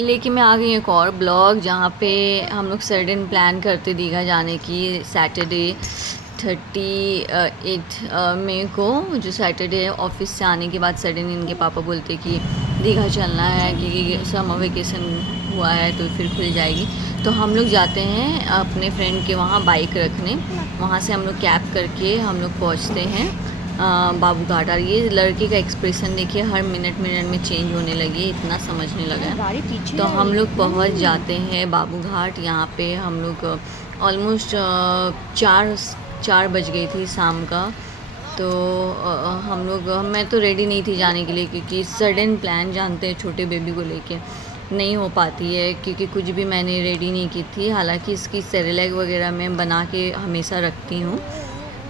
लेके मैं आ गई एक और ब्लॉग जहाँ पे हम लोग सडन प्लान करते दीघा जाने की। सैटरडे 38 मई को, जो सैटरडे है, ऑफिस से आने के बाद सडन इनके पापा बोलते कि दीघा चलना है क्योंकि समर वेकेशन हुआ है तो फिर खुल जाएगी। तो हम लोग जाते हैं अपने फ्रेंड के वहाँ बाइक रखने। वहाँ से हम लोग कैब करके हम लोग पहुँचते हैं बाबू घाट। और ये लड़के का एक्सप्रेशन देखिए, हर मिनट मिनट में चेंज होने लगी, इतना समझने लगा है। तो हम लोग पहुंच जाते हैं बाबू घाट। यहाँ पे हम लोग ऑलमोस्ट 4 बज गई थी शाम का। तो हम लोग, मैं तो रेडी नहीं थी जाने के लिए क्योंकि सडन प्लान, जानते हैं छोटे बेबी को लेके नहीं हो पाती है, क्योंकि कुछ भी मैंने रेडी नहीं की थी। हालांकि इसकी सेरेलैक वगैरह मैं बना के हमेशा रखती हूँ,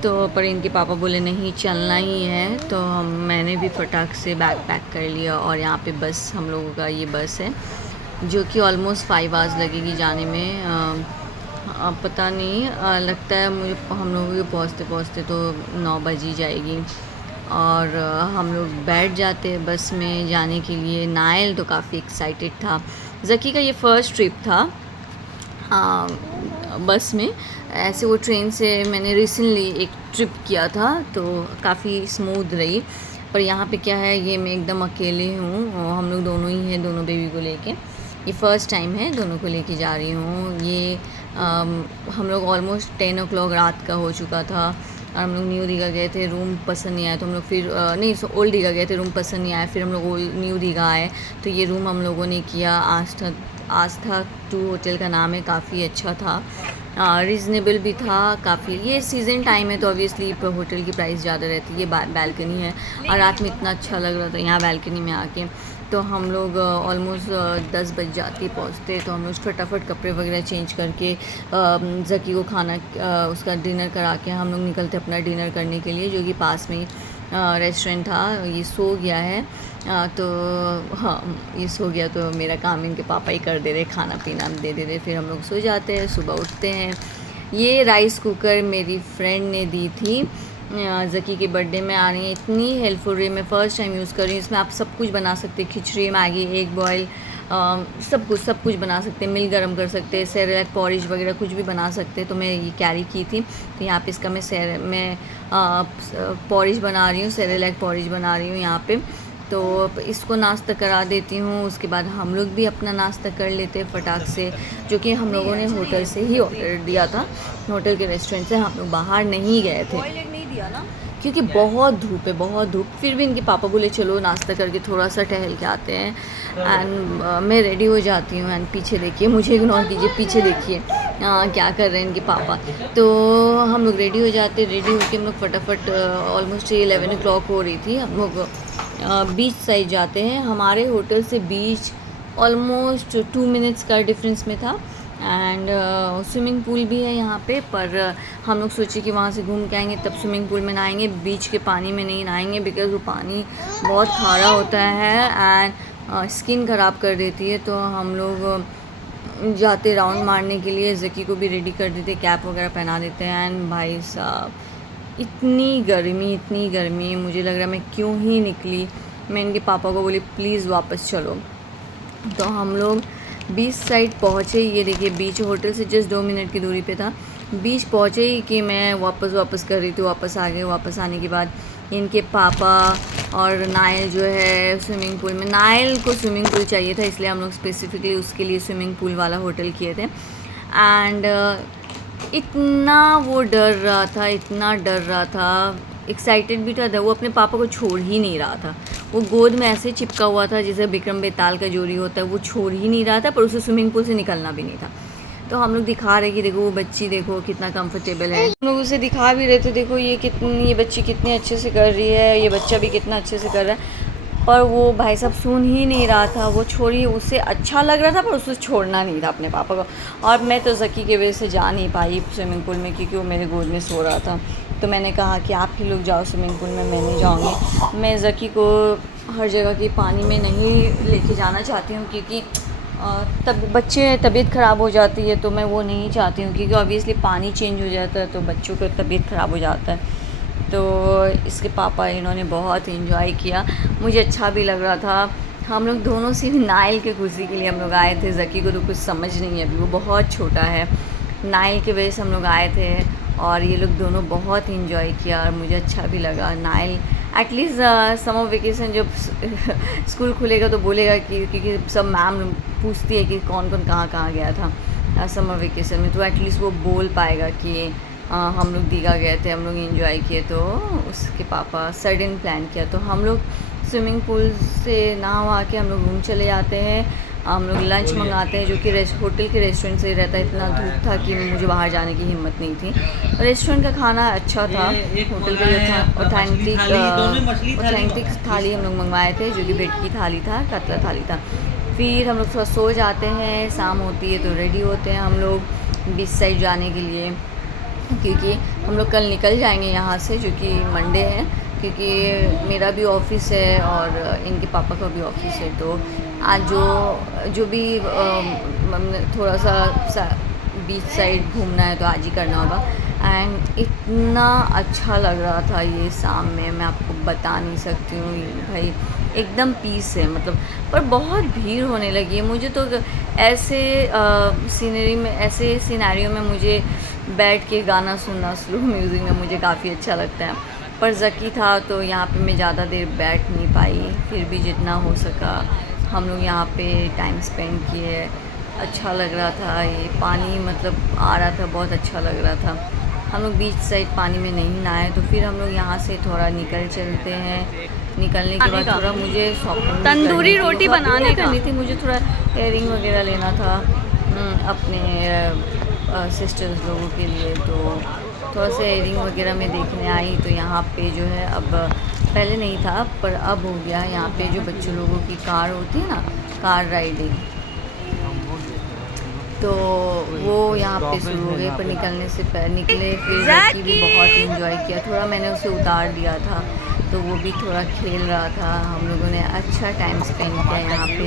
तो पर इनके पापा बोले नहीं चलना ही है। तो मैंने भी फटाक से बैग पैक कर लिया। और यहाँ पे बस, हम लोगों का ये बस है जो कि ऑलमोस्ट 5 आवर्स लगेगी जाने में। पता नहीं, लगता है मुझे हम लोगों के पहुँचते पहुँचते तो 9 बज ही जाएगी। और हम लोग बैठ जाते हैं बस में जाने के लिए। नायल तो काफ़ी एक्साइटेड था। ज़की का ये फर्स्ट ट्रिप था बस में। ऐसे वो ट्रेन से मैंने रिसेंटली एक ट्रिप किया था तो काफ़ी स्मूथ रही। पर यहाँ पे क्या है, ये मैं एकदम अकेले हूँ, हम लोग दोनों ही हैं, दोनों बेबी को लेके। ये फ़र्स्ट टाइम है, दोनों को लेके जा रही हूँ। ये हम लोग ऑलमोस्ट 10 o'clock रात का हो चुका था। और हम लोग न्यू दीघा गए थे, रूम पसंद नहीं आया तो हम लोग फिर नहीं, ओल्ड दीघा गए थे, रूम पसंद नहीं आया, फिर हम लोग न्यू दीघा आए। तो ये रूम हम लोगों ने किया। आस्था 2 होटल का नाम है, काफ़ी अच्छा था, रीज़नेबल भी था काफ़ी। ये सीज़न टाइम है तो ऑब्वियसली होटल की प्राइस ज़्यादा रहती है। बैल्कनी है और रात में इतना अच्छा लग रहा था यहाँ बैल्कनी में आके। तो हम लोग ऑलमोस्ट 10 बज जाते पहुँचते। तो हम लोग फटाफट कपड़े वगैरह चेंज करके ज़की को खाना उसका डिनर करा के हम लोग निकलते अपना डिनर करने के लिए, जो कि पास में ही रेस्टोरेंट था। ये सो गया है तो हाँ, ये सो गया तो मेरा काम इनके पापा ही कर दे रहे, खाना पीना दे दे रहे, फिर हम लोग सो जाते हैं, सुबह उठते हैं। ये राइस कुकर मेरी फ्रेंड ने दी थी, ज़की के बर्थडे में आ रही है। इतनी हेल्पफुल रही, मैं फ़र्स्ट टाइम यूज़ कर रही हूँ। इसमें आप सब कुछ बना सकते हैं, खिचड़ी, मैगी, एग बॉयल, सब कुछ बना सकते हैं। मिल्क गर्म कर सकते हैं, सेरेलैक पॉरिज वगैरह कुछ भी बना सकते हैं। तो मैं ये कैरी की थी। तो यहाँ पे इसका मैं पॉरिज बना रही हूँ, सेरेलैक पॉरिज बना रही हूँ यहाँ पे। तो इसको नाश्ता करा देती हूँ। उसके बाद हम लोग भी अपना नाश्ता कर लेते हैं फटाक से, जो कि हम लोगों ने होटल से ही ऑर्डर दिया था। होटल के रेस्टोरेंट से हम लोग बाहर नहीं गए थे क्योंकि बहुत धूप है, बहुत धूप। फिर भी इनके पापा बोले चलो नाश्ता करके थोड़ा सा टहल के आते हैं। एंड मैं रेडी हो जाती हूँ। एंड पीछे देखिए, मुझे इग्नोर कीजिए, पीछे देखिए क्या कर रहे हैं इनके पापा। तो हम लोग रेडी हो जाते, रेडी होके हम लोग फटाफट ऑलमोस्ट 11 o'clock हो रही थी। हम लोग बीच साइड जाते हैं। हमारे होटल से बीच ऑलमोस्ट 2 minutes का डिफरेंस में था। एंड स्विमिंग पूल भी है यहाँ पे, पर हम लोग सोचे कि वहाँ से घूम के आएंगे तब स्विमिंग पूल में नहाएंगे, बीच के पानी में नहीं नहाएंगे बिकॉज़ वो पानी बहुत खारा होता है एंड स्किन ख़राब कर देती है। तो हम लोग जाते राउंड मारने के लिए, ज़की को भी रेडी कर देते, कैप वगैरह पहना देते हैं। एंड भाई साहब, इतनी गर्मी, मुझे लग रहा है मैं क्यों ही निकली। मैं इनके पापा को बोली प्लीज़ वापस चलो। तो हम लोग बीच साइड पहुँचे। ये देखिए बीच होटल से जस्ट 2 मिनट की दूरी पे था। बीच पहुँचे ही कि मैं वापस कर रही थी, वापस आ गए। वापस आने के बाद इनके पापा और नायल जो है स्विमिंग पूल में, नायल को स्विमिंग पूल चाहिए था, इसलिए हम लोग स्पेसिफिकली उसके लिए स्विमिंग पूल वाला होटल किए थे। एंड इतना वो डर रहा था, एक्साइटेड भी था। वो अपने पापा को छोड़ ही नहीं रहा था। वो गोद में ऐसे चिपका हुआ था जैसे विक्रम बेताल का जोड़ी होता है, वो छोड़ ही नहीं रहा था, पर उसे स्विमिंग पूल से निकलना भी नहीं था। तो हम लोग दिखा रहे कि देखो वो बच्ची देखो कितना कंफर्टेबल है। हम लोग उसे दिखा भी रहे थे, देखो ये बच्ची कितने अच्छे से कर रही है, ये बच्चा भी कितना अच्छे से कर रहा है। पर वो भाई साहब सुन ही नहीं रहा था। वो छोड़ी, उसे अच्छा लग रहा था पर उसे छोड़ना नहीं था अपने पापा को। और मैं तो ज़की के वजह से जा नहीं पाई स्विमिंग पूल में क्योंकि वो मेरे गोद में सो रहा था। तो मैंने कहा कि आप ही लोग जाओ स्विमिंग पूल में, मैं नहीं जाऊँगी। मैं ज़की को हर जगह के पानी में नहीं लेके जाना चाहती हूँ क्योंकि तब बच्चे तबीयत ख़राब हो जाती है, तो मैं वो नहीं चाहती हूँ क्योंकि ऑब्वियसली पानी चेंज हो जाता है तो बच्चों का तबीयत ख़राब हो जाता है। तो इसके पापा इन्होंने बहुत इन्जॉय किया, मुझे अच्छा भी लग रहा था। हम लोग दोनों सिर्फ नाइल के खुशी के लिए हम लोग आए थे। ज़की को तो कुछ समझ नहीं है अभी, वो बहुत छोटा है। नाइल की वजह से हम लोग आए थे और ये लोग दोनों बहुत इंजॉय किया और मुझे अच्छा भी लगा। नाइल एटलीस्ट समर वेकेशन जब स्कूल खुलेगा तो बोलेगा कि, क्योंकि सब मैम पूछती है कि कौन कौन कहाँ कहाँ गया था समर वेकेशन में, तो एटलीस्ट वो बोल पाएगा कि हम लोग दीघा गए थे, हम लोग एंजॉय किए। तो उसके पापा सडन प्लान किया, तो हम लोग स्विमिंग पूल से नहा के हम लोग रूम चले जाते हैं। हम लोग लंच मंगाते हैं जो कि होटल के रेस्टोरेंट से रहता है। इतना धूप था कि मुझे बाहर जाने की हिम्मत नहीं थी। रेस्टोरेंट का खाना अच्छा था, होटल का जो था ऑथेंटिक थाली हम लोग मंगवाए थे, जो कि बेट की थाली था, कतला थाली था। फिर हम लोग थोड़ा सो जाते हैं, शाम होती है तो रेडी होते हैं हम लोग बीच साइड जाने के लिए, क्योंकि हम लोग कल निकल जाएंगे यहाँ से, जो कि मंडे है, क्योंकि मेरा भी ऑफिस है और इनके पापा का भी ऑफिस है। तो आज जो भी थोड़ा सा बीच साइड घूमना है तो आज ही करना होगा। एंड इतना अच्छा लग रहा था ये शाम में, मैं आपको बता नहीं सकती हूँ भाई, एकदम पीस है मतलब। पर बहुत भीड़ होने लगी है। मुझे तो ऐसे सीनरी में, ऐसे सिनेरियो में मुझे बैठ के गाना सुनना, स्लो म्यूज़िक में मुझे काफ़ी अच्छा लगता है। पर ज़की था तो यहाँ पे मैं ज़्यादा देर बैठ नहीं पाई, फिर भी जितना हो सका हम लोग यहाँ पे टाइम स्पेंड किए। अच्छा लग रहा था, ये पानी मतलब आ रहा था, बहुत अच्छा लग रहा था। हम लोग बीच साइड पानी में नहीं नहाए, तो फिर हम लोग यहाँ से थोड़ा निकल चलते हैं। निकलने के बाद थोड़ा मुझे शॉपिंग, तंदूरी रोटी बनाने करनी थी, मुझे थोड़ा इयरिंग वगैरह लेना था अपने सिस्टर्स लोगों के लिए। तो थोड़ा सा इयरिंग वगैरह में देखने आई, तो यहाँ पे जो है, अब पहले नहीं था पर अब हो गया। यहाँ पे जो बच्चों लोगों की कार होती है ना, कार राइडिंग, तो वो यहाँ पे शुरू हो गई। पर निकलने से पहले निकले, फिर ज़की भी बहुत इंजॉय किया। थोड़ा मैंने उसे उतार दिया था तो वो भी थोड़ा खेल रहा था। हम लोगों ने अच्छा टाइम स्पेंड किया यहाँ पे।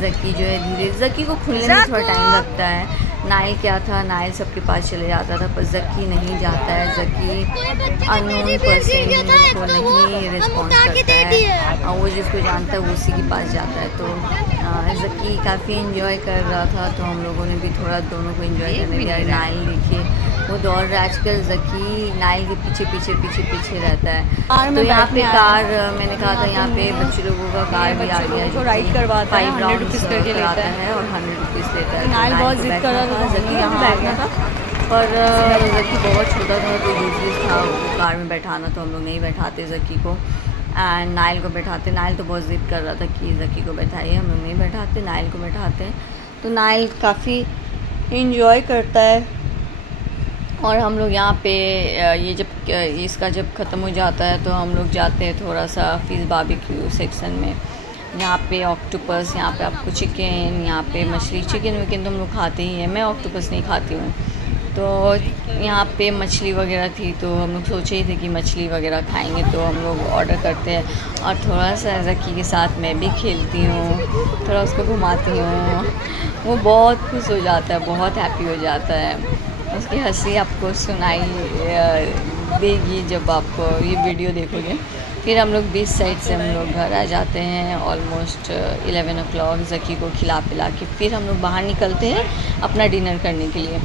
ज़की जो है धीरे, ज़की को खुलने में थोड़ा टाइम लगता है। नाइल क्या था, नाइल सबके पास चले जाता था, पर ज़की नहीं जाता है। ज़की अननोन पर्सन को नहीं रिस्पॉन्स करता है, और वो जिसको जानता है वो उसी के पास जाता है। तो ज़की काफ़ी इंजॉय कर रहा था, तो हम लोगों ने भी थोड़ा दोनों को इंजॉय करने दिया। नाइल देखिए वो दौड़ रहा है। आजकल ज़की नाइल के पीछे पीछे पीछे पीछे रहता है। तो यहाँ पे कार, मैंने कहा था यहाँ पे बच्चे लोगों का कार भी आ गया है, जो राइड करवाता है, 100 रुपीज़ करके लेता है और 100 रुपीज़ लेता है। नाइल बहुत जिद कर रहा था, ज़की यहाँ आ गया था, पर ज़की बहुत छोटा था तो यूजलेस था कार में बैठाना, तो हम लोग नहीं बैठाते ज़की को। एंड नाइल को बैठाते। नाइल तो बहुत ज़िद कर रहा था कि ज़की को बैठाइए, हम लोग नहीं बैठाते, नाइल को बैठाते हैं। तो नाइल काफ़ी इंजॉय करता है। और हम लोग यहाँ पे ये जब इसका जब ख़त्म हो जाता है तो हम लोग जाते हैं थोड़ा सा फिश बारबेक्यू सेक्शन में। यहाँ पे ऑक्टोपस, यहाँ पे आपको चिकन, यहाँ पे मछली, चिकन विकन तो हम लोग खाते ही हैं, मैं ऑक्टोपस नहीं खाती हूँ। तो यहाँ पे मछली वगैरह थी, तो हम लोग सोचे ही थे कि मछली वगैरह खाएंगे, तो हम लोग ऑर्डर करते हैं। और थोड़ा सा ज़की के साथ मैं भी खेलती हूँ, थोड़ा उसको घुमाती हूँ, वो बहुत खुश हो जाता है, बहुत हैप्पी हो जाता है। उसकी हंसी आपको सुनाई देगी जब आप ये वीडियो देखोगे। फिर हम लोग बीच साइड से हम लोग घर आ जाते हैं ऑलमोस्ट 11 o'clock। ज़की को खिला पिला के फिर हम लोग बाहर निकलते हैं अपना डिनर करने के लिए।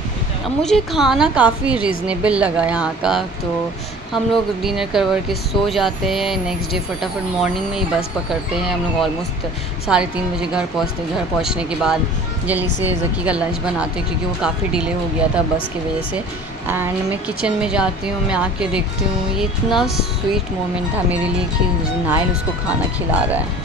मुझे खाना काफ़ी रीज़नेबल लगा यहाँ का, तो हम लोग डिनर कर के सो जाते हैं। नेक्स्ट डे फटाफट मॉर्निंग में ही बस पकड़ते हैं हम लोग। ऑलमोस्ट 3:30 बजे घर पहुँचते। घर पहुँचने के बाद जल्दी से ज़की का लंच बनाते हैं, क्योंकि वो काफ़ी डिले हो गया था बस की वजह से। एंड मैं किचन में जाती हूँ, मैं आके देखती हूँ, ये इतना स्वीट मोमेंट था मेरे लिए कि नाइल उसको खाना खिला रहा है।